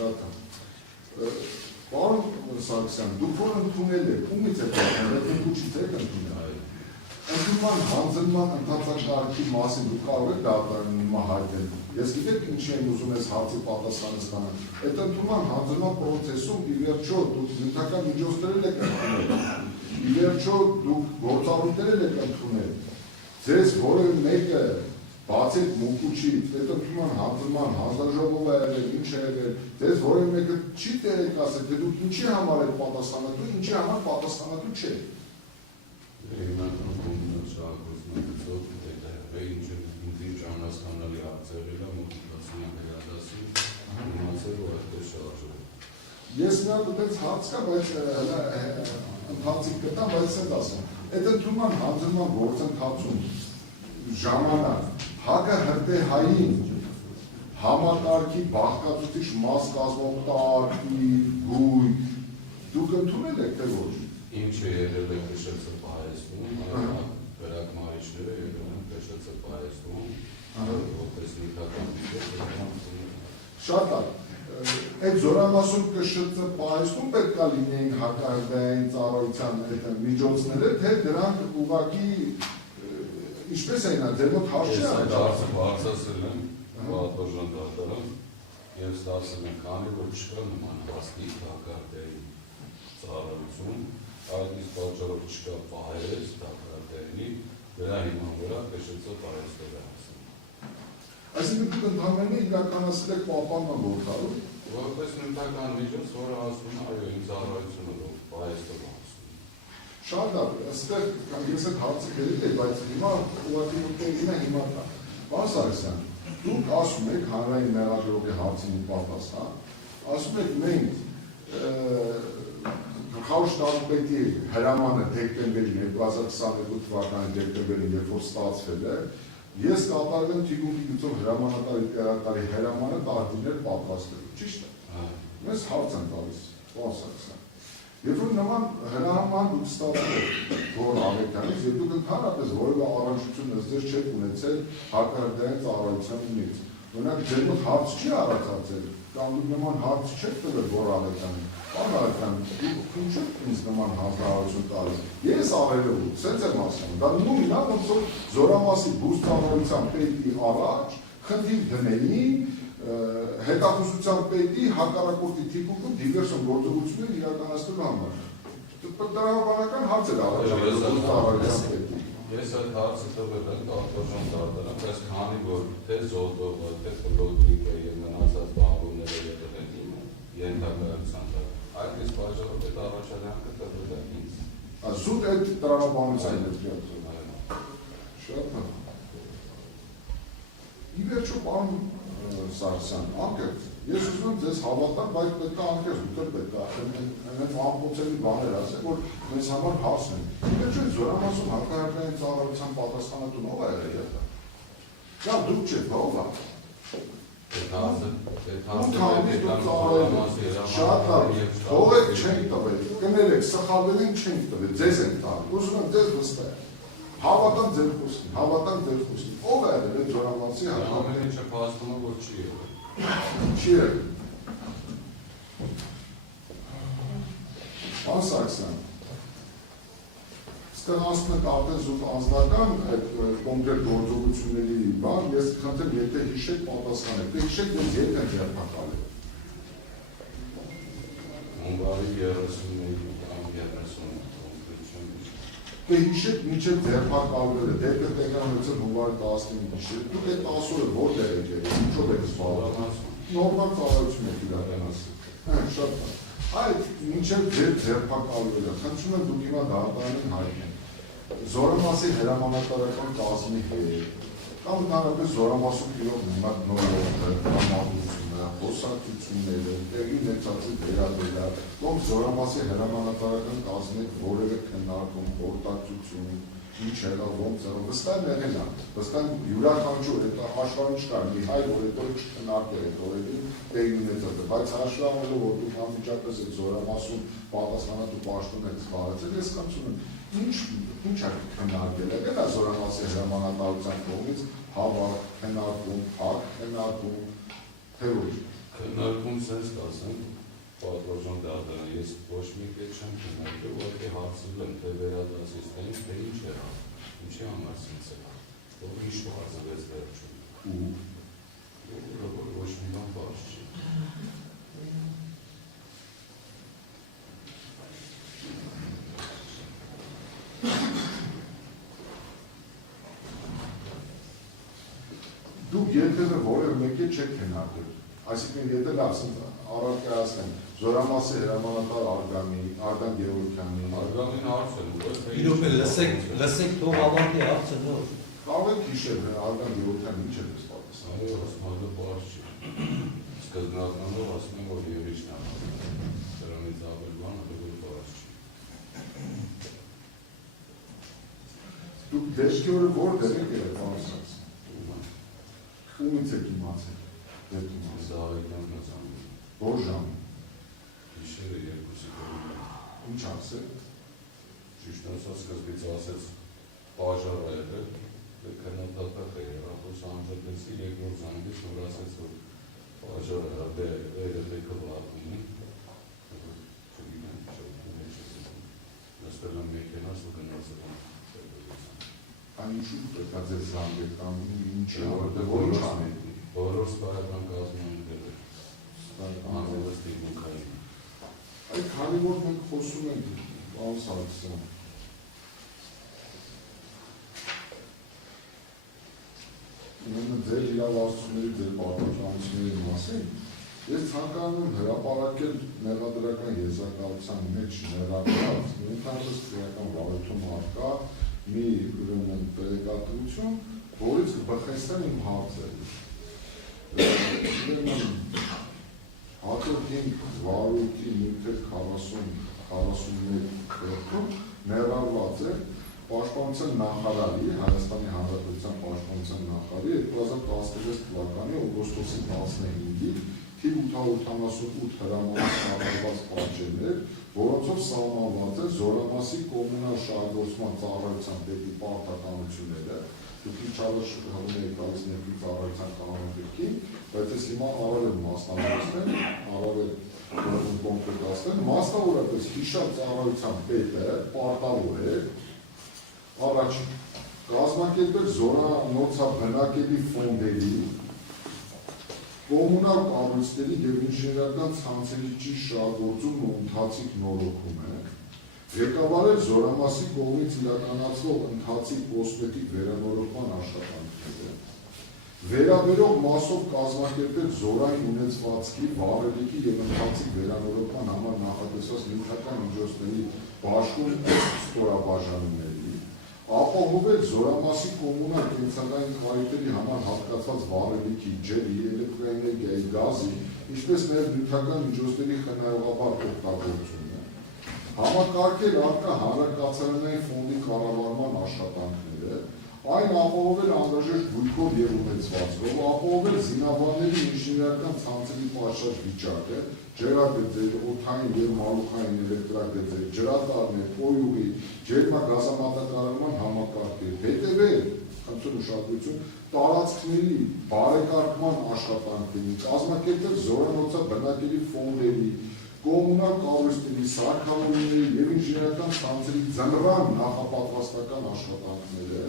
Շատ Պարոն Սարգսյան, դուք որ ընդունել եք, ումից եք ընդուչից եք ընդունել։ Ընդունման հանձնման ընթացակարգի մասին դուք կարող եք դա հայտնել։ Ես գիտեք ինչի եմ ուզում ես հարցի պատասխանը ստանալ։ Այդ ընդունման հանձնման պրոցեսում ի վերջո դուք նյութական միջոցներ եք ընդունել։ Ի վերջո դուք գործառույթներ եք ընդունել։ Ձեզ որևէ մեկը բացեք Մուկուչից, այդ ընդունման հանձնման հանձնաժողովը եղել, ինչ է եղել, ձեզ որևէ մեկը չի տեղեկ ասել, թե դուք ինչի համար եք պատասխանատու, ինչի համար պատասխանատու չեք։ Ես մի հատ այդպես հարց կա, բայց ընթացիկ կտա, բայց ես ասում, այդ ընդունման հանձնման գործընթացում ժամանակ հակը հրտեհային համակարգի բաղկացուցիչ մաս կազմող տարի, գույք, դուք ընդունել եք, թե ոչ։ Ինչ է եղել է քշեցը պահեստում, վերակմարիչները եղել են քշեցը պահեստում, որպես նյութական միջոց։ Շատ լավ։ Այդ զորամասում քշեցը պահեստում պետք է լինեին հակահրտեհային ծառայության միջոցները, թե դրանք ուղղակի Ինչպես էին այդ, ձեր մոտ հարց չի արել։ Ես բարձրացել եմ պատվաժան դատարան և ստացել եմ քանի, որ չկա նման հաստիկ հակահրտեհային ծառայություն, այդ իսկ պատճառով չկա պահես հակահրտեհայինի, դրա հիման վրա քշեցը պահեստով է հասել։ Այսինքն դուք ընդհանրապես իրականացրել եք պահպանման գործառույթ։ Որպես նյութական միջոց, որը ասում է, այո, իմ ծառայությունը պահեստով է հասել։ Շատ լավ, այստեղ ես այդ հարցը գրել եմ, բայց հիմա ուղղակի ուտելին է հիմա կա։ Պարոն Սարգսյան, դուք ասում եք հանրային մեղադրողի հարցին պատասխան, ասում եք մենք գլխավոր շտաբի պետի հրամանը դեկտեմբերին 2022 թվականի դեկտեմբերին, երբ որ ստացվել է, ես կատարել եմ թիկունքի գծով հրամանատարի տեղակալի հրամանը տարբերներ պատրաստելու, ճիշտ է։ Մեզ հարց են տալիս, պարոն Սարգսյան։ Երբ որ նման հրաման դուք ստացել եք Գոռ Ավետյանից, եւ դուք ընդհանրապես որևէ առնչություն ըստ չեք ունեցել հակահրտեհային ծառայության ունից։ Օրինակ ձեր մոտ հարց չի առաջացել, կամ դուք նման հարց չեք տվել Գոռ Ավետյանին։ Պարոն Ավետյան, դուք ինչ եք ինձ նման հանրահավություն տալիս։ Ես արել եմ, սենց եմ ասում, դա նույնն է, ոնց որ զորամասի բուժ ծառայության պետի առաջ խնդիր դնեին հետախուզության պետի հակառակորդի թիկունքում դիվերսիոն գործողություններ իրականացնելու համար։ Տրամաբանական հարց էր առաջացել։ Ես այդ հարցը տվել եմ պատվաժան դատարան, բայց քանի որ թե զոհվողը, թե պլոտրիկը եւ մնացած բանվորները եղել են իմ ենթակայության տակ, այդ իսկ պատճառով այդ առաջադրանքը տվել է ինձ։ Զուտ այդ տրամաբանության հետ։ Շատ լավ։ Ի վերջո, պարոն Սարգսյան, անկեղծ, ես ուզում եմ ձեզ հավատալ, բայց պետք է անկեղծ, դուք պետք է այն ամփոփելի բաներ ասեք, որ մեզ համար հարցն են։ Ի վերջո զորամասում հակահրտեհային ծառայության պատասխանատուն ով է եղել։ Դա դուք չեք, ով է։ Շատ լավ, թողեք չենք տվել, կներեք, սխալվել ենք չենք տվել, ձեզ ենք տալ, ուզում եմ ձեզ վստահ։ Հավատան ձեր խոսքին, հավատան ձեր խոսքին, ով է եղել այդ զորամասի հակահրտեհային ինչը փաստում է, որ չի եղել։ Չի եղել։ Պարոն Սարգսյան, ստեղծում եք արդեն զուտ անձնական այդ կոնկրետ գործողությունների բան, ես խնդրեմ, եթե հիշեք պատասխանեք, թե հիշեք դες երբ են ձերբակալել։ Հունվարի 31 կամ 30 Թե հիշեք մինչև ձերբակալվել է, դեպքը տեղանոցը հունվարի 15-ին, դուք այդ 10 օրը որտեղ եք եղել, ինչով եք զբաղվել։ Նորմալ ծառայություն եք իրականացրել։ Շատ լավ։ Այդ մինչև ձեր ձերբակալվելը, խնդրում եմ դուք հիմա դատարանին հայտնեք։ Զորամասի հրամանատարական կազմի հետ, կամ ընդհանրապես զորամասում իրող նորմալությունը, խոսակցությունները, տեղի ունեցածի վերաբերյալ, ով զորամասի հրամանատարական կազմի որևէ քննարկում, խորհրդակցություն, ինչ եղավ, ոնց եղավ, վստահ եղել է, վստահ յուրաքանչյուր այդ աշխարհում չկար մի հայ, որ այդ օրը չքննարկել այդ օրերին տեղի ունեցածը, բայց հաշվառելով որ դուք անմիջապես այդ զորամասում պատասխանատու պաշտոն եք զբաղեցել, ես խնդրում եմ, ինչ է քննարկել, եղել է զորամասի հրամանատարության կողմից հավաք, քննարկում, փակ քննարկում, թե ոչ։ Քննարկում sense կասեմ, պատվոժան դատարան, ես ոչ մի կետ չեմ քննարկել, ուղղակի հարցրել եմ, թե վերադասիստենից, թե ինչ է, ինչի համար sense է, որ ինչ պարզվեց վերջում, որ ոչ մի բան պարզ չի։ Դուք երբևէ որևէ մեկի չեք քննարկել, այսինքն եթե լավ առարկայացնեմ, Զորամասի հրամանատար Արգան Գևորգյանի Արգամին հարց է ուղղել, թե Իրոք է լսեք թող ավարտի հարցը նոր։ կարող եք հիշել Արգան Գևորգյանը ինչ է դες պատասխան։ այո, ասում եմ, պարզ չի։ Սկզբնականով ասում եմ, որ Եվիչն է, դրանից ավել բանը, որ պարզ չի։ Դուք դեպքի օրը որտեղ եք եղել պարզած։ Ումից եք իմացել դեպքի մասին։ Զավեկյան մզանում։ Որ ժամի։ Գիշերը 2-ի կողմը։ Ինչ ասել։ Ճիշտ ասած սկզբից ասեց պաժար է եղել, քննադատах է հեռախոս անջատեցի երկրորդ զանգից, որ ասեց, որ պաժար է, դե երեխեքը վատում են, չգիտեմ, չգիտեմ, նստել եմ մեքենաս ու գնացել եմ Այնիշու պետք է ձեզ զանգել կամ ինչ է, որտեղ որ ինչ անեք։ բոլոր սպայական կազմում դեր է, անվելս տիպուկային։ Այդ քանի որ մենք խոսում ենք, պարոն Սարգսյան, ուրեմն ձեր իրավասությունների, ձեր պարտականությունների մասին, ես ցանկանում եմ հրապարակել մեղադրական եզրակացության մեջ ներառված ընդհանրապես քրեական վարույթում առկա մի ուրեմն տեղեկատվություն, որից կբխեցնեմ իմ հարցերը։ Ուրեմն հատուկ վարույթի նյութեր 40-41 թերթում ներառված է Պաշտպանության նախարարի, Հայաստանի Հանրապետության պաշտպանության նախարարի 2016 թվականի օգոստոսի 15-ի թիվ 878 հրամանից կատարված պատժերներ, որոնցով սահմանված է Զորամասի կոմունալ շահագործման ծառայության դեպի պարտականությունները, դուք ինչ առաջ հնում եք գալիս ներքին ծառայության կանոնագրքին, բայց ես հիմա առավել մասնավորացնեմ, առավել կոնկրետացնեմ, մասնավորապես հիշած ծառայության պետը պարտավոր է առաջին կազմակերպել զորանոցաբնակելի ֆոնդերի, կոմունալ կառույցների և ինժեներական ցանցերի ճիշտ շահագործումն ու ընթացիկ նորոգումը, ղեկավարել Զորամասի կողմից իրականացվող ընթացիկ կոսմետիկ վերանորոգման աշխատանքները, վերաբերող մասով կազմակերպել զորային ունեցվածքի, վառելիքի և ընթացիկ վերանորոգման համար նախատեսված նյութական միջոցների բաշխում ստորաբաժանումների, ապահովել Զորամասի կոմունալ կենցաղային կարիքների համար հատկացված վառելիքի, ջրի, էլեկտրաէներգիայի, գազի, ինչպես նաև նյութական միջոցների խնայողաբար օգտագործումը, համակարգել առկա հանրակացարանային ֆոնդի կառավարման աշխատանքները, այն ապահովել անհրաժեշտ գույքով և ունեցվածքով, ապահովել զինավարների ինժեներական ցանցերի պատշաճ վիճակը, ջրագծեր, օդային և մալուխային էլեկտրագծեր, ջրատարներ, պոյուղի, ջերմագազամատակարարման համակարգեր, հետևել, խնդրում ուշադրություն, տարածքների բարեկարգման աշխատանքների, կազմակերպել զորանոցաբնակելի ֆոնդերի, կոմունալ կառույցների, սարքավորումների և ինժեներական ցանցերի ձնռան նախապատրաստական աշխատանքները,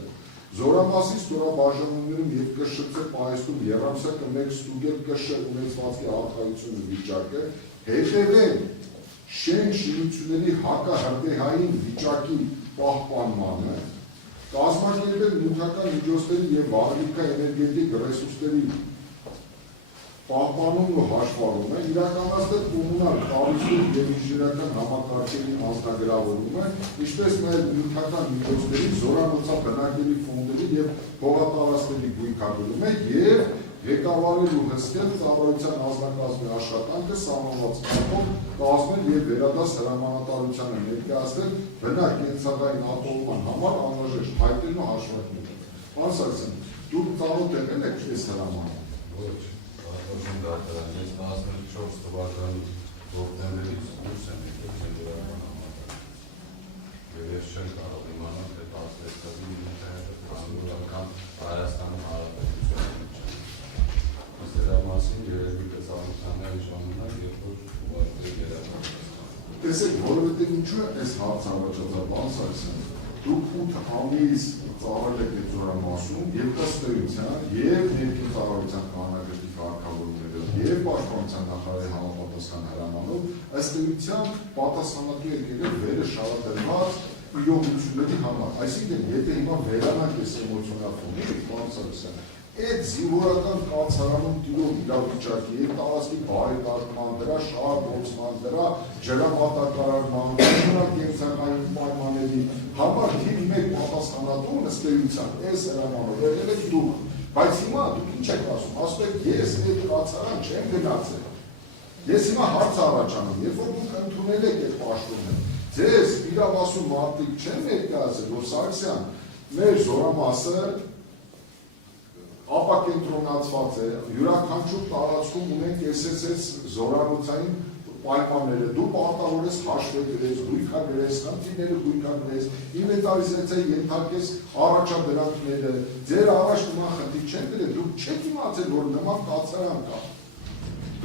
Զորամասի ստորաբաժանումներում և ԿՇՑ պահեստում եռամսյակը 1 ստուգել ԿՇ ունեցվածքի առկայությունը վիճակը, հետևել շենք շինությունների հակահրդեհային վիճակի պահպանմանը, կազմակերպել նյութական միջոցների և վառելիքաէներգետիկ ռեսուրսների պահպանումն ու հաշվառումը, իրականացնել կոմունալ կառույցների և ինժեներական համակարգերի անձնագրավորումը, ինչպես նաև նյութական միջոցների, զորանոցաբնակելի ֆոնդերի և հողատարածքների գույքագրումը և ղեկավարել ու հսկել ծառայության անձնակազմի աշխատանքը սահմանված կարգով կազմել և վերադաս հրամանատարությանը ներկայացնել բնակ կենցաղային ապահովման համար անհրաժեշտ հայտերն ու հաշվարկները։ Պարոն Սարգսյան, դուք ծանոթ եղել եք այս հրամանը։ Ոչ, դատարան, ես 14 թվականի հոկտեմբերից դուրս եմ եկել կենտրոնական համակարգից։ Եվ ես չեմ կարող իմանալ, թե 16 թվականին ինչ է անգամ Հայաստանի Հանրապետության մեջ։ Ըստ դրա մասին երևի կցանոթանա տեսեք, որովհետև ինչու է այս հարց առաջացավ, բան Սարգսյան, դուք 8 ամիս ծառայել եք այդ զորամասում եւ ըստ էության եւ ներքին ծառայության կանոնակարգի կարգավորումներով եւ պաշտպանության նախարարի համապատասխան հրամանով ըստ էության պատասխանատու եք եղել վերը շարադրված իրողությունների համար։ Այսինքն, եթե հիմա վերանանք այս էմոցիոնալ ֆոնին, պարոն Սարգսյան, այդ զինվորական կացարանում տիրող իրավիճակի, այդ տարածքի բարեկարգման, դրա շահագործման, դրա ջրապատակարարման, կենցաղային պայմանների համար թիվ 1 պատասխանատուն ըստ էության, այս հրամանով եղել եք դուք, բայց հիմա դուք ինչ եք ասում, ասում եք ես այդ կացարան չեմ գնացել։ Ես հիմա հարց առաջանում, երբ որ դուք ընդունել եք այդ պաշտոնը, ձեզ իրավասու մարդիկ չեն ներկայացել, որ Սարգսյան, մեր զորամասը ապակենտրոնացված է, յուրաքանչյուր տարածքում ունենք SS զորանոցային պայմանները, դու պարտավոր ես հաշվի գրես, գույքա գրես, խնդիրները գույքա գրես, ինվենտարիզացիա ենթարկես առաջադրանքները, ձեր առաջ նման խնդիր չեն գրել, դուք չեք իմացել, որ նման կացարան կա։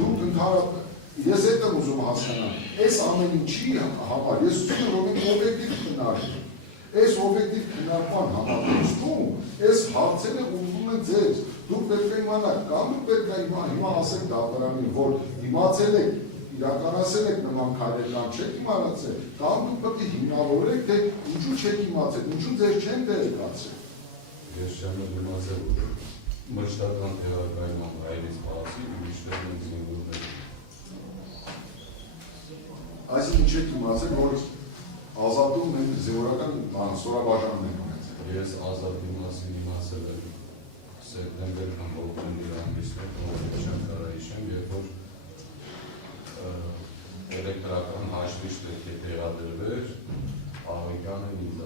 Դուք ընդհանրապես ես այդ եմ ուզում հասկանալ, այս ամեն ինչի համար, ես ուզում եմ, որ մենք օբյեկտիվ քննարկենք, այս օբյեկտիվ քննարկման համատեքստում, այս հարցերը ուզում են ձեզ, դուք պետք է իմանաք, կամ դուք պետք է հիմա ասեք դատարանին, որ իմացել եք, իրականացել եք նման քայլեր կամ չեք իմացել, կամ դուք պետք է հիմնավորեք, թե ինչու չեք իմացել, ինչու ձեզ չեն տեղեկացրել։ Ես չեմ իմացել, որ մշտական տեղակայման հայերից բացի ուրիշներ են զինվորներ։ Այսինքն չեք իմացել, որ ազատում մենք զինվորական ստորաբաժանում ենք ունեցել։ Ես ազատի մասին իմացել եմ սեպտեմբեր կամ օկտեմբեր ամիսներ, որ չեմ կարող հիշեմ, երբ որ էլեկտրական հաշվիչ պետք է տեղադրվեր, Աղիկյանը ինձ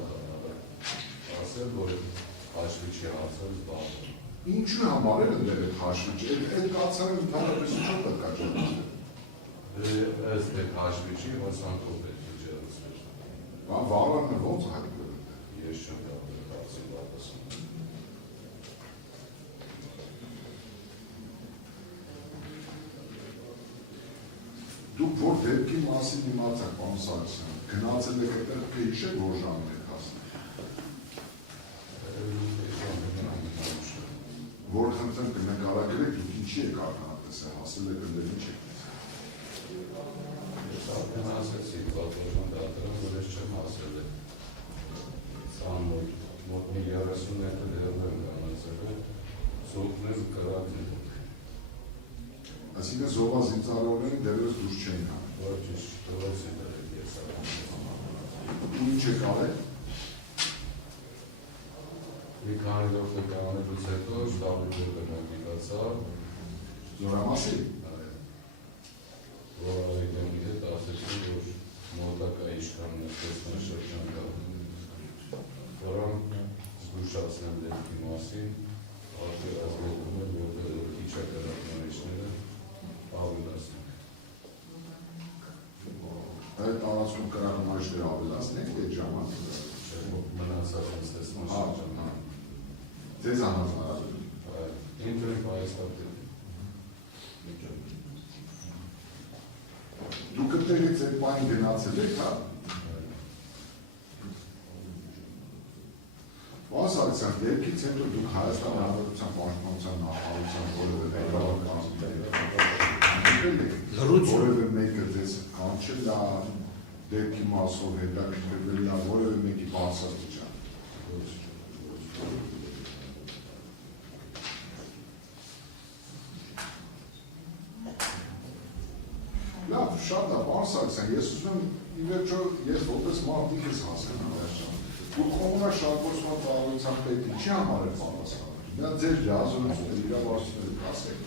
ասել, որ հաշվիչի հարցը զբաղվում։ Ինչու համար է դեր այդ հաշվիչ, այդ կացարը ընդհանրապես ինչու պետք է ջերմացնել։ Ըստ այդ հաշվիչի հոսանքով պետք է ջերմացնել։ Բան վաղարն է ոնց հայտնվել։ Ես չեմ դարձել դարձի վատս։ Դուք որ դեպքի մասին իմացաք, պարոն Սարգսյան, գնացել եք այդտեղ հիշեք որ ժամն եք հասնել։ Որ խնդրեմ կնկարագրեք, դուք ինչի եք ականատեսել, հասել եք ընդեր ինչ եք։ Ես արդեն ասեցի, պատվոժան դատարան, որ ես չեմ ասել է։ Սան մոտ մի 30 մետր հեռու եմ կանացել է, սոկներ կրակն է։ Այսինքն զովազինծառայողները դեռևս դուրս չեն գան։ Որ ճիշտ, դրոց է դրել ես Ու ինչ եք արել։ Մի քանի րոպե կանելուց հետո շտաբի բնակիցացա Զորամասի։ Որ Աղիկյանի հետ ասեցին, որ մոտակա իշխանն է տեսնաշրջան կա, որոնք զգուշացնեն դեպքի մասին, արտերազգետում են, որտեղ քիչակրակնարիչները ավելացնենք։ Այդ տարածքում կրակնարիչները ավելացնենք այդ ժամանակ։ Մնացած ինձ տեսնաշրջան։ Ձեզ անհանրություն։ Ինձ Հայաստան Դուք այդտեղից այդ բանի գնացել եք, հա։ Պարոն Սարգսյան, դեպքից հետո դուք Հայաստան Հանրապետության պաշտպանության նախարարության որևէ մեկը ձեզ կանչել է դեպքի մասով հետաքրքրվել է որևէ մեկի բացատրության։ Լավ, շատ լավ, պարոն Սարգսյան, ես ուզում եմ ի վերջո ես որպես մարդիկ ես հասկանալ վերջան։ Որ կոմունալ շահգործման ծառայության պետք չի համար է պատասխանում։ Դա ձեր լիազորությունները իրավասությունները կասեք։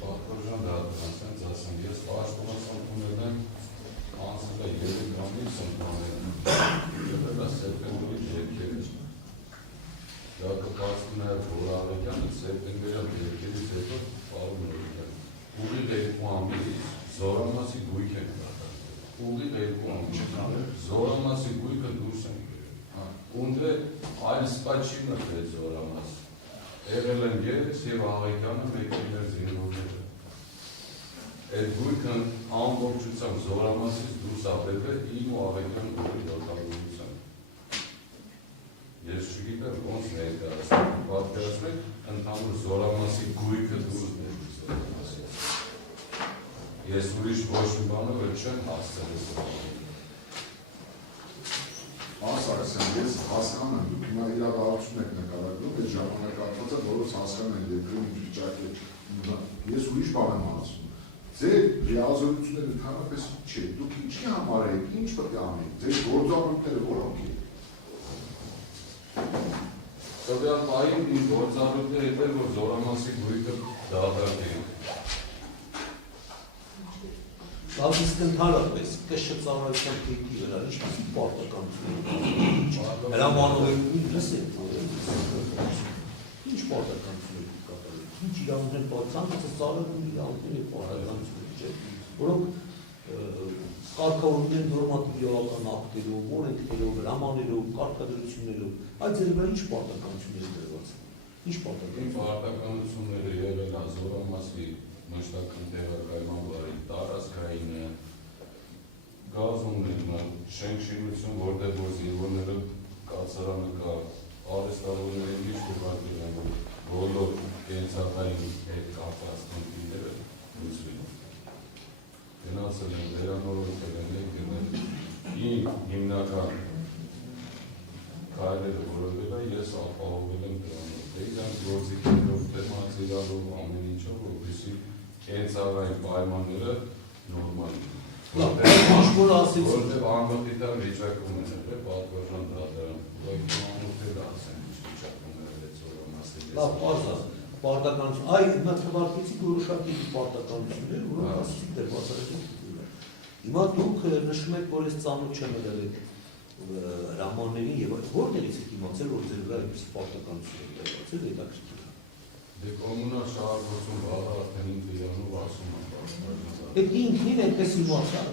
Պատվոժան դատարանից ասեմ, ես պաշտոնական ունեմ անցել է 3 ամիս ընդունել։ Դա սեպտեմբերի երկերից։ Դա կպասնում է, որ Աղիկյանը սեպտեմբերի երկերից հետո պարում նորիկյան։ Ուղիղ 2 ամիս զորամասի գույք են կատարել։ Ուղիղ 2 ամիս զորամասի գույքը դուրս են գրել։ Ունդ այլ սպա չի մտել զորամաս։ Եղել են ես և Աղիկյանը մեկներ զինվորները։ այդ գույքը ամբողջությամբ զորամասից դուրս ապրել իմ ու ավետյան ուղի դոտավորության։ Ես չգիտեմ ոնց ներկայացնել, պատկերացնեք ընդհանուր զորամասի գույքը դուրս ներկայացնել զորամասից։ Ես ուրիշ ոչ մի բանով չեմ հասցնել։ Ասարսյան, ես հասկանամ, դուք հիմա իրավահարություն եք նկարագրում, այդ ժամանակահատվածը, որոնց հասկանում են երկրում ինչ վիճակ է։ Ես ուրիշ բան եմ ասում։ Ձեր լիազորությունները ընդհանրապես չէ, դուք ինչի համար եք, ինչ պետք է անեք, ձեր գործառույթները որոնք են։ Տվյալ պահին իմ գործառույթները էր, որ զորամասի գույքը դատարկ Լավ իսկ ընդհանրապես կշտծառայության թեքի վրա ինչպիսի պարտականություն հրամանողություն լսեք, ինչ պարտականություն եք կատարել, ինչ իրավունքներ պարտականություն ծառայում իրավունքներ և պարտականություն չէ, որոնք կարգավորումներ նորմատիվ իրավական ակտերով, օրենքներով, հրամաններով, կարգադրություններով, այդ ձեր վրա ինչ պարտականություններ դրված, ինչ պարտականությունները եղել է զորամասի մշտական տեղակայման վարի տարածքային է, գազոններն, շենք-շինություն, որտեղ որ զինվորները կացարանը կա, արհեստավորների միշտ ուղղակի են, որ բոլոր կենցաղային հետ կապված խնդիրները լուծվեն։ Գնացել են, վերանորոգել են, գնել իմ հիմնական քայլերը որովհետև ես ապահովել եմ դրանով, դրանք գործիքներով, թեմատիկալով, ամեն ինչով, որպեսզի կենցաղային պայմանները նորմալ են։ Որտեղ անմտիտար վիճակում են եղել, պատվարժան դատարան, ուղղակի անմտել ասեն ինչ վիճակում են եղել զորամասի։ Լավ, պարզ պարտականություն, այ նա թվարկեցիք որոշակի պարտականություններ, որոնք ասեցիք դրված արեցիք։ Հիմա դուք նշում եք, որ ես ծանոթ չեմ եղել հրամաններին եւ որտեղից եք իմացել, որ ձեր վրա այդպիսի պարտականություն է դրված, հետաքրքիր է։ Դե կոմունալ շահագործում բառը արդեն ինքը իրանով ասում է։ Այդ ինքնին այդպես իմացա։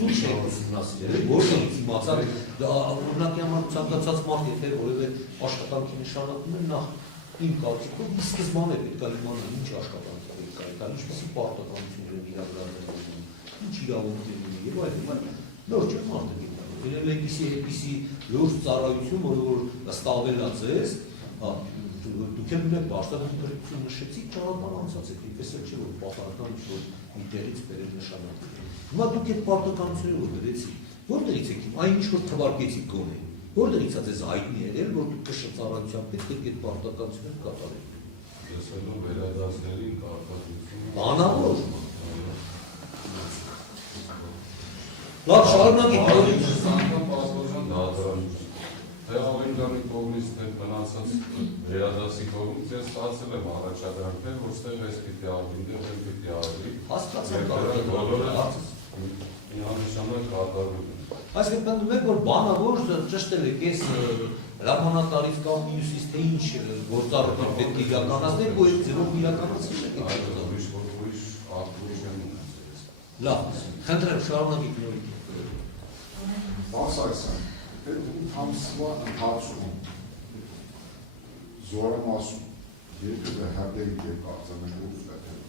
Ինչ է ուսումնասիրել, որտեղից իմացար, օրինակի համար ցանկացած մարդ եթե որևէ աշխատանքի նշանակում է նախ իմ կարծիքով ի սկզբանե պետք է իմանալ ինչ աշխատանք է կայքալ, ինչպիսի պարտականություններ են իրականացվում, ինչ իրավունքներ ունի եւ այլն։ Նոր չէ մարդը գիտի։ Երևի այդպիսի լուրջ ծառայություն, որ ստավելած ես, դուք եք ունեք պաշտպանություն նշեցիք, ճանապարհ անցացեք, ինչպես չէ որ պարտական ինչ-որ մի տեղից բերել նշանակում։ Հիմա դուք այդ պարտականությունը որ դրեցիք, որտեղից եք այն ինչ որ թվարկեցիք գոնե, որտեղից է ձեզ հայտնի եղել, որ դուք կշտարարությամբ պետք է այդ պարտականությունը կատարեք։ Լսելու վերադասների կարգադրություն։ Բանավոր։ Լավ, շարունակեք։ Սանկան պատվոժան դատարան թե ավենգանի կողմից թե բնացած վերադասի կողմից ես ստացել եմ առաջադրանքներ, որ ստեղ ես պիտի արվի, դեղ եմ պիտի արվի։ Հասկացան բոլորը միանշանակ կատարվում են։ Այսինքն պնդում եք, որ բանավոր ճշտել եք ես հրամանատարից կամ մյուսից թե ինչ գործառույթ պետք է իրականացնել, ու այդ ձևով իրականացնել եք։ Այդ ուրիշ ակտուր չեմ ունեցել։ Լավ, խնդրեմ շարունակեք նորից։ Ասարսյան, այդ 8 ամսվա ընթացքում զորամասում երկրը հրդեհիք եք կարծանեք ուր ստեղել։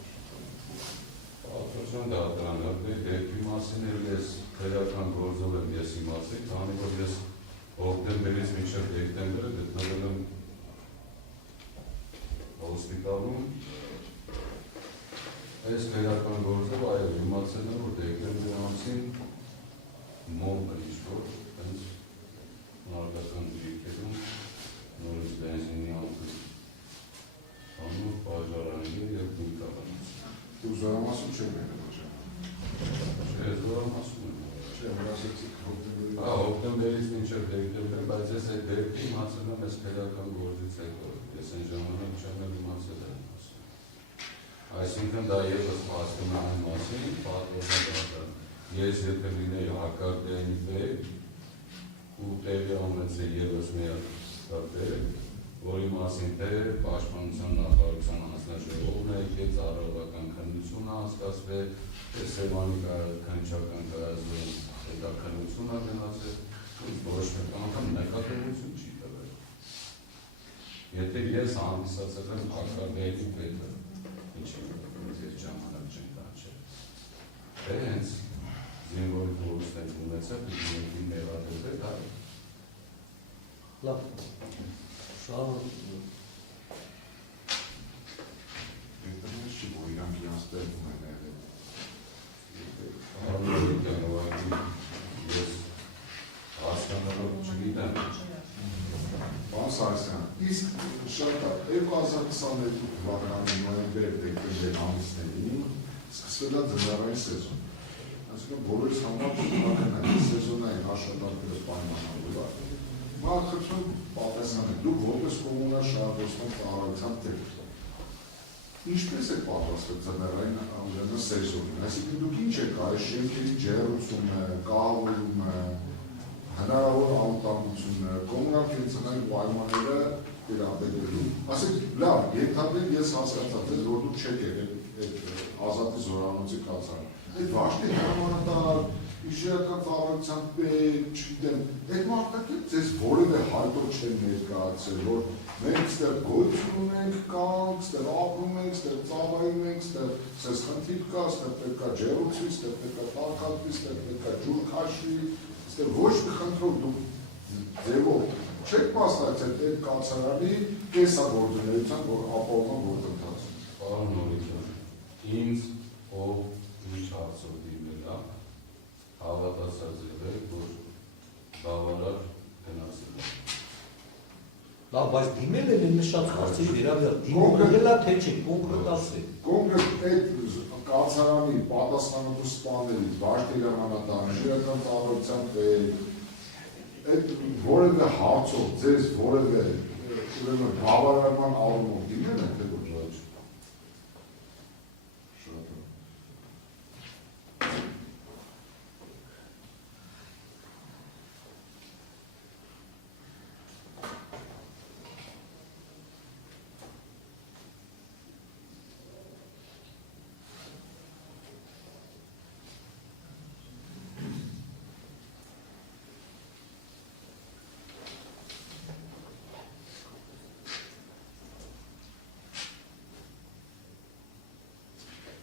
Պատվոժան դատարանը դեպի մասին էլ ես քրեական գործով եմ ես իմացել, քանի որ ես հոկտեմբերից մինչև դեկտեմբեր գտնվել եմ հոսպիտալում։ Այս քրեական գործով այո իմացել եմ, որ դեկտեմբեր ամսին մոմը ինչ-որ հենց նարգական դիրքերում նորից բենզինի անկում անուր պաժարանի և գույկավանից։ Դու զորամասում չեք եղել այժմ։ Չէ, զորամասում եմ։ Չէ, մրացեցիք հոկտեմբերի։ Հոկտեմբերից մինչև դեկտեմբեր, բայց ես այդ դեպքի իմացել եմ այս քրեական գործից հետո։ Ես այն ժամանակ չեմ էլ իմացել այն մասին։ Այսինքն դա ևս խոսում է այն մասին, պատվոժան դատարան։ Ես եթե լինեի հակարդեանի տեղ ու տեղի ունեցել ևս մի դեպք, որի մասին թե պաշտպանության նախարարության հանձնաժողովն է եկել, ծառայողական քննություն անցկացվել, թե Սևանի քննչական կայացում հետաքննություն է գնացել, ոչ մեկ անգամ նկատողություն չի տվել։ Եթե ես հանդիսացել եմ հակարդեանի պետը, ինչ Սա Դերս չի, որ իրանք իրանց տեղում են եղել։ Ես հասկանալով չգիտեմ։ Պարոն Սարգսյան, իսկ շատ 2022 թվականի նոյեմբեր-դեկտեմբեր ամիսներին սկսվել է ձմեռային սեզոն։ Այսինքն բոլորիս համար թվականային սեզոնային աշխատանքները պայմանավորված են։ Մենք խնդրում պատասխանենք, դուք որպես կոմունալ շահագործման ծառայության տեր։ Ինչպես է պատրաստվել ձմեռային ուրեմն սեզոնին, այսինքն դուք ինչ եք արել շենքերի ջերուցումը, կահավորումը, հնարավոր անվտանգությունը, կոմունալ կենտրոնային պայմանները վերաբերելու։ Ասենք, լավ, ենթադրենք ես հասկացա, որ դուք չեք եղել այդ ազատի զորանոցի կացարանը։ Այդ վաշտի հրամանատար, իշխանական ծառայության պետ, չգիտեմ, այդ մարդիկ ձեզ որևէ հայտով չեն ներկայացրել, որ մենք ստեղ գոյություն ունենք, կանք, ստեղ ապրում ենք, ստեղ ծառայում ենք, ստեղ սես խնդիր կա, ստեղ պետք է ջերուցվի, ստեղ պետք է տաքացվի, ստեղ պետք է ջուր քաշվի, ստեղ ոչ մի խնդրով դուք ձևով չեք մասնակցել այդ կացարանի կեսագործունեության ապահովման գործընթացին։ Պարոն Նորիկյան, ինձ ով ինչ հարցով դիմել է, հավատացած եղեք, որ բավարար գնացել է։ լավ, բայց դիմել են ինձ շատ հարցերի վերաբերյալ, դիմել է թե չէ, կոնկրետացրեք։ Կոնկրետ այդ կացարանի պատասխանատու սպաներից, վաշտի հրամանատար, իշխանական ծառայության պետ, այդ որևէ հարցով ձեզ որևէ ուրեմն բավարարման առումով դիմել են թե ոչ։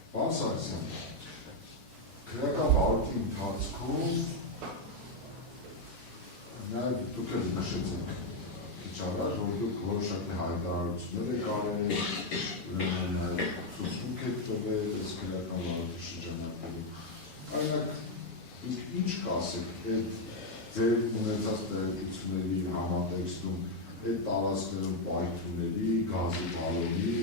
Պարոն Սարգսյան, քրեական վարույթի ընթացքում նաև դուք էլ նշեցիք քիչ առաջ, որ դուք որոշակի հայտարարություններ եք արել, ուրեմն ցուցմունք եք տվել այս քրեական վարույթի շրջանակներում։ Այլակ դուք ինչ կասեք այդ ձեր ունեցած տեղեկությունների համատեքստում, այդ տարածքներում պայթյունների, գազի բալոնի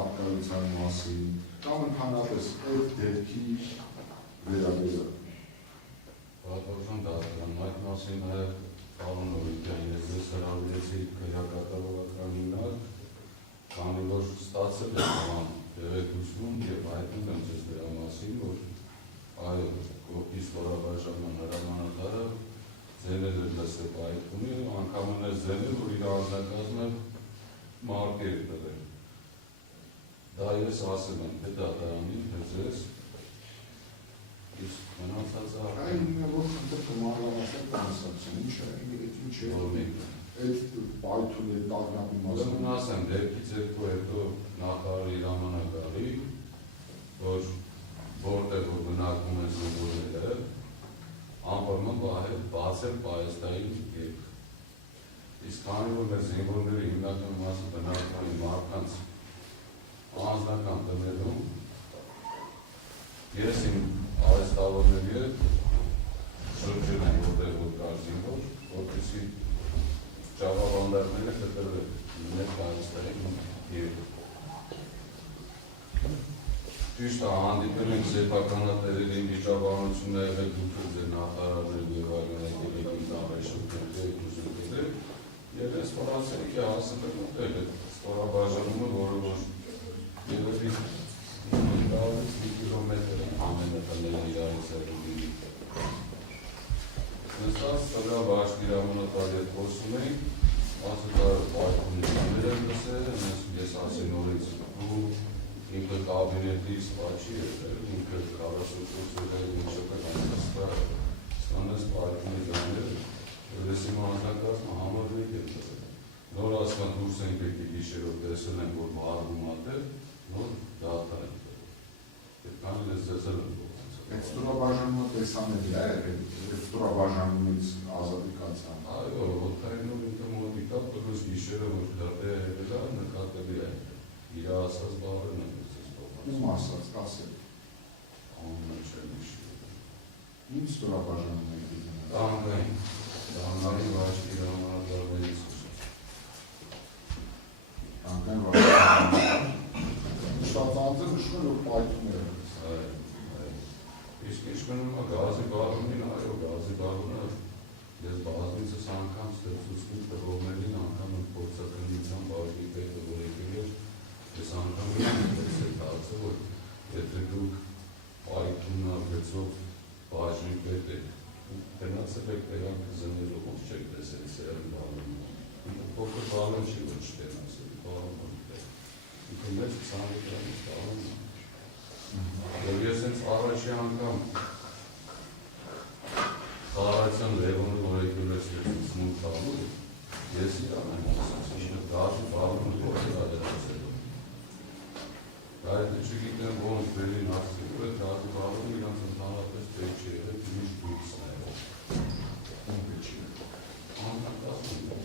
առկայության մասին, կամ ընդհանրապես այդ դեպքի վերաբերյալ։ Պատասխան դարձան, այդ մասին պարոն Նորիկյան, ես ձեզ հրավիրեցի քրեակատարողական հիմնարկ, քանի որ ստացել եմ նման տեղեկություն եւ հայտնել եմ ձեզ դրա մասին, որ այո, կողքի ստորաբաժանման հրամանատարը ձենել էր լսել պայթյունի, անգամն է ձենել, որ իր անձնակազմը մարտեր է տվել։ Դա ես ասել եմ, թե դատարանին, թե ձեզ, իսկ մնացածը Այն որ խնդրը կմարլավասել կանսացին, ինչ է, ինչ է, այդ պայթունի տագնապի Ուրեմն մասին։ ասեմ, դեպքից հետո նախարարի հրամանատարի, որ որտեղ որ բնակվում են զինվորները, անպայման բացել պայեստային կետ։ Իսկ քանի որ մեր զինվորները հիմնական մասը բնակվում են մարդկանց անձնական տներում, ես իմ արհեստավորների հետ շրջել եմ որտեղ որ կար զինվոր, որպեսզի ճաղավանդակները կտրվել մեր պայեստային և ճիշտ է, հանդիպել ենք սեփականատերերի վիճաբանություն եղել դուք ձեր նախարարներ եւ այլն եկել եք տարեշուկներ եւ ես ֆրանսիայի հասել եմ ուտել այդ ստորաբաժանումը, որը որ երևի 100 կիլոմետր ամենը տները իրարից եղելի։ Նստած տվյալ վաշտի հրամանատարի հետ խոսում էինք, ասում պայթյուններ եմ լսել, ես ասի նորից ու ինքը կաբինետից պաչի էր, ինքը 44 միշոկը ստանես պայթյունի դաներ, ես իմ անձնակազմը համարվեք է տվել։ Նոր ասկան դուրս ենք եկի գիշերով տեսել ենք, որ մարվում ատել, նոր դատա ենք տվել։ Եվ կան ես ձեզել եմ գործել։ Այդ ստորաբաժանումը տեսանելի է, այդ ստորաբաժանումից ազատի կացան։ Այո, ոտքայինով ինքը մոտիկ կապ տվեց գիշերը, որ դատե հետելա, նկատելի է, իր ասած բաղը նկեցեց բողած։ Ում ասած, կասել։ Անունը չեմ գիշերը։ Ինչ ստորաբաժանում եք դինում։ Տանկային, տանկային վաշկի համանատարվայից ուշ։ Տանկային վաշկի։ Շատ անձը նշում որ պայթում է։ Իսկ ինչ մնում է գազի բաղումին, այո, գազի բաղումը ես բազմիցս անգամ ստեղծուցնի տղողներին անգամ փորձակնության բաժնի պետը որ եկել էր, ես անգամ ես է դարձը, որ եթե դուք պայթունը գծով բաժնի պետ եք, գնացել եք տեղանք զնելու ոնց չեք տեսել սերն բաղումը, փոքր բաղում չի որ չտենացել, բաղում ինքը մեծ ծանր դրանից բաղում Եվ ես հենց առաջի անգամ խաղարացյան լևոնը որ եկել ես սմունք տալու, ես իրան եմ ասած, ինքը դաժի բաղում որ դրադերացելու։ Այդ չգիտեմ ոնց բերին հասցիք, որ դաժի բաղում իրանց ընդհանրապես պետք չի եղել, միշտ դույքսն է եղել։ Ում պետք չի եղել։ Անգամ տասում է։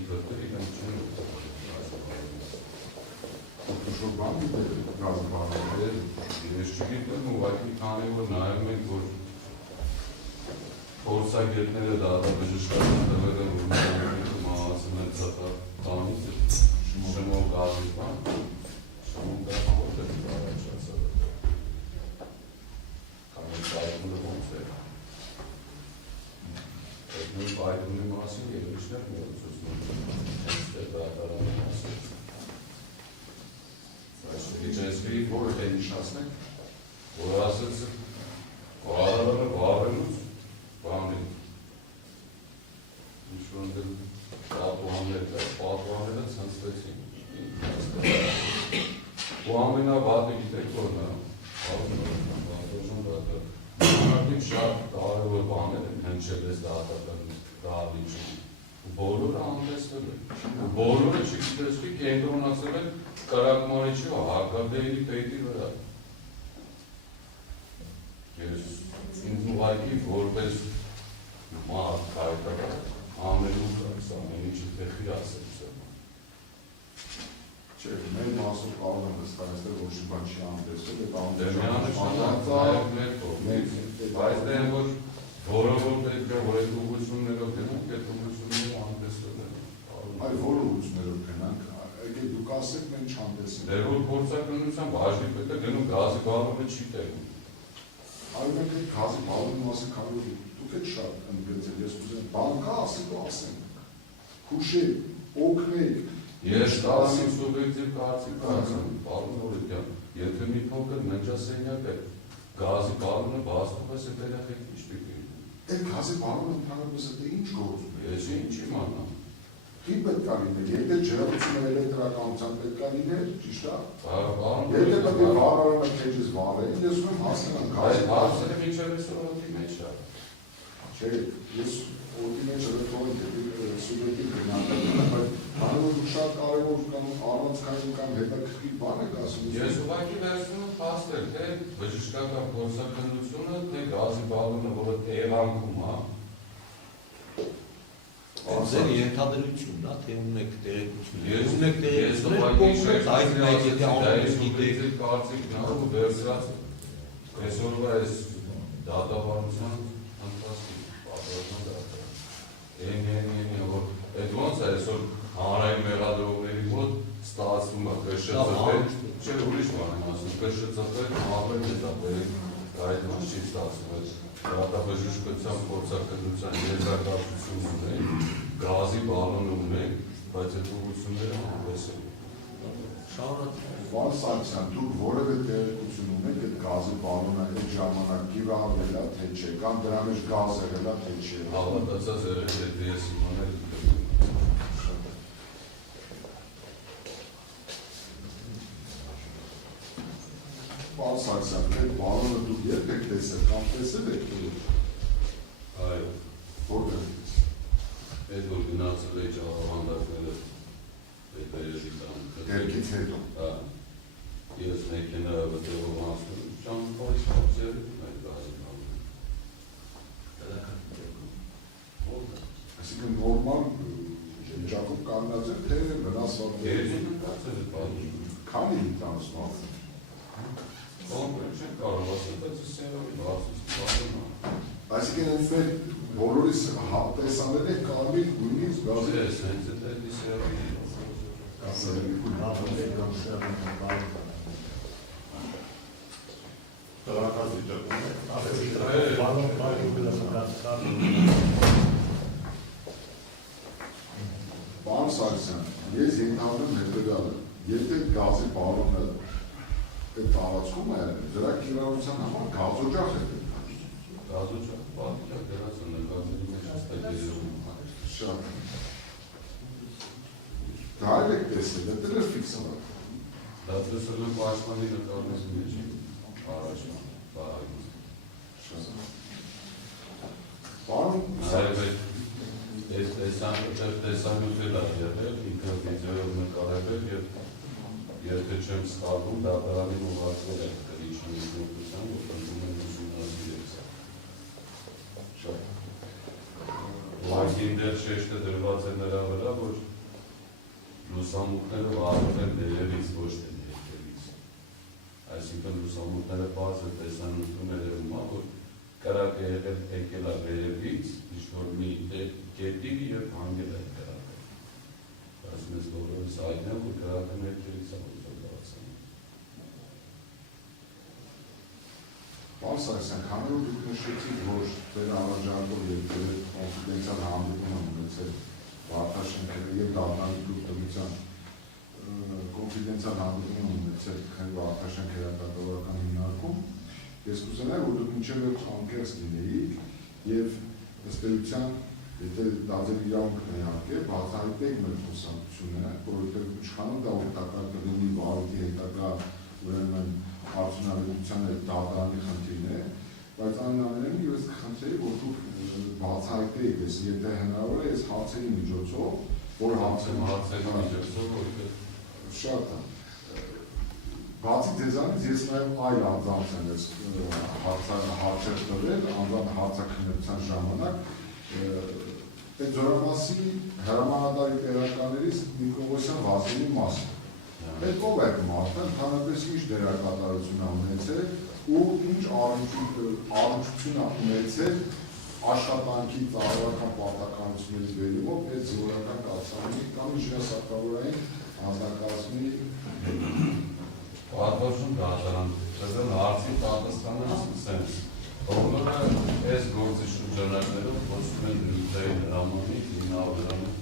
Իպրտը իրան չեն Շոր բան դիտել գազի բաղում։ Ես չգիտեմ ուղղակի քանի որ նայում ենք որ փորձագետները դատաբժշկական տվել են որ մահացել են ծտանից շմով գազի բան շմով գազի որտեղ առաջացել է քանի պայթունը ոնց է այդ նույն պայթունի մասին երեշներ մոռացնում հենց դատարանի մասին Իջեցվի, որը թե նշացնեք, որ ասեց, վարարանը վարելուց, բանին, ինչ-որ ընդել պատուանները ծնցվեցին, ու ամենավատը գիտեք որն է, Մարդիկ շատ կարևոր բաներ են հնչել ես դատապետին, բոլորը անտեսվել են, բոլորը չգիտեցվի կենտրոնացել են Կարակմանիչի հարկադեյլի պետի վրա։ Ես ինձ ուղղակի որպես մարդ հայտարար ամենուր ամեն ինչի տեղի ասել սեմ։ Չէ, մեր մասով կարող եմ վստահեցնել, որ շի բան չի անտեսել, բայց դե որ որը պետք է որ այդ ուղղություններով գնանք, այդ ուղղությունները անտեսվել են։ Այ որը ուղղություններով գնանք, եկեք դուք ասեք մենք չանտեսենք։ Դե որ փորձակնության բաժնի պետը գնում գազի բաղումը չի տեղում։ Այո, մենք այդ գազի բաղումի մասին կարող դուք եք շատ ընդգծել, ես կուզեմ բան կա ասեք ու ասենք։ Հուշեք, օգնեք։ Ես տասի սուբյեկտիվ կարծիք ասեմ, պարոն Օրիգյան, եթե մի փոքր ննջասենյակ է, գազի բաղումը բացվում է երեխեք ինչ պիտի։ Այդ գազի բաղումը ընդհանրապես է ինչ գործում է։ Ես ինչ իմանամ։ Ինչ պետք է լիներ, եթե ջրեղությունը էլեկտրականության պետք է լիներ, ճիշտ է։ Եթե պետք է վարարանը քեջից վարել, ես ուզում հասկանամ Այդ հարցերը մինչև այսօր օդի մեջ է։ Չէ, ես օդի մեջ ռեթորիկ սուբյեկտիվ գնահատական, բայց հանրով շատ կարևոր կամ առանցքային կամ հետաքրքիր բան եք ասում։ Ես ուղղակի վերցնում եմ փաստել, թե բժշկական փորձակնությունը, թե գազի բաղումը, որը տեղանքում է, Ձեր ենթադրությունն է, թե ունեք տեղեկություն։ Ես ունեք տեղեկություն, այդ մեկ եթե ամեն գիտեք կարծիքն է ու վերցրած այսօրվա այս դատավարության ընթացքի պատրաստման դատա։ որ այդ ոնց է այսօր հանրային մեղադրողների մոտ ստացվում է կշծվել, չէ ուրիշ բան եմ ասում, կշծվել ավելի դատաբերին այդ մաս չի ստացվում, դատաբժշկության փորձակնության երկրակացություն ունեն, գազի բալոն ունեն, բայց այդ ուղղությունները անպես են։ Վան Սարգսյան, դուք որևէ տեղեկություն ունեք այդ գազի բալոնը այդ ժամանակ կիրառվել է, թե չէ, կամ դրա մեջ գազ եղել է, թե չէ։ Հավատացած եղել է, թե ես իմանել Վան Սարգսյան, այդ բալոնը դուք երբ եք տեսել, կամ տեսել եք դուք։ Այո, որտեղ այդ որ գնացել է ճաղավանդակները պետերեզի տան։ Դերքից հետո։ Ես մեքենա վտեղով անցնում, ճամփայից խապսեր այդ գազի բալոնը։ Այսինքն նորմալ Քանի տանս մասը։ Կոնկրետ չեն կարող ասել, բայց սերովի բացում։ Այսինքն այս մեր բոլորիս տեսանել եք կարմիր գույնից գազի Ես հենց այդ սերովի։ Պարոն Սարգսյան, ես ենթադրում հետևյալը, եթե գազի բալոնը այդ տարածքում է, դրա կիրառության համար գազօջախ է պետք։ Գազոջախ, պատիճակ դրանց նկատելի մեջ ստեղծելու։ Շատ։ Դա էլ եք տեսել, դա էլ է ֆիքսանալ։ Դա տեսել եմ պաշտպանի նկարների մեջ առաջ բարակից։ Շատ։ Պարոն Սարևետ, այս տեսանյութել է եղել, ինքը վիդեոյով նկարել և եթե չեմ սխալվում, դատարանին ուղղակել է կրիչի միջնորդության, որ տնկում են ուսումնասիրել։ Շատ։ Ուղղակին դեր շեշտը դրված է նրա վրա, որ լուսամուտները վարվել են ներերից, ոչ թե ներքևից։ Այսինքն լուսամուտները բաց է տեսանյութում երևում է, որ կրակը եկել է վերևից, ինչ-որ մի կետի և հանգել է կրակը։ Բայց մեզ բոլորս հայտնի է, որ կրակը ներքևից է ուսումնասիրել։ Պարոն Սարգսյան, քանի որ դուք նշեցիք, որ ձեր առաջարկով և ձեր կոնֆիդենցիալ հանդիպում են ունեցել Վարդաշենքերը և դատարանի դուրսության կոնֆիդենցիալ հանդիպում են ունեցել Վարդաշենք հրապարակական հիմնարկում, ես կուզենայի, որ դուք մինչև անկեղծ լինեիք և ըստ էության, եթե դա ձեր իրավունքն է իհարկե, բացահայտեք մեր խոսակցությունը, որովհետև իշխանում դա օգտակար կլինի վարույթի հետագա ուրեմն արդյունավետության հետ դատարանի խնդիրն է, բայց այնուամենայնիվ ես կխնդրեի, որ դուք բացահայտեիք, եթե հնարավոր է, ես հարցերի միջոցով, որ հարցերի միջոցով, շատ է։ Բացի ձեզանից ես նաև այլ անձանց եմ ես հարցեր տվել, անձան հարցաքննության ժամանակ, այդ Զորամասի հրամանատարի տեղականներից Նիկողոսյան Վազգենի մասը։ Այդ ով է մարդը, ընդհանրապես ինչ դերակատարություն է ունեցել ու ինչ առնչություն է ունեցել աշխատանքի ծառայական պարտականությունների վերումով այդ զորական կազմի կամ ինժեներասակավորային անձնակազմի Պատվաշուն դատարան, դրան հարցի պատասխանը սենց։ Բոլորը այս գործի շրջանակներով խոսում են նյութային հրամանի, հիմնավորանում։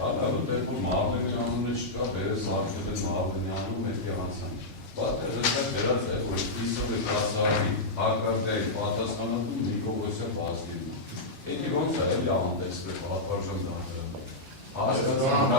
Հալավը դեպքում Մահվենի անունը չկա, բերես հարցել են Մահվենի անուն հետի անցան։ Պատերեսը դերած է, որ իսով է կացարի հարկարտայի պատասխանատուն Նիկողոսյան Վազգենի։ Էդի ոնց է, էլի ավանդեքստ է պատվաշուն դատարան։ Հասկացան,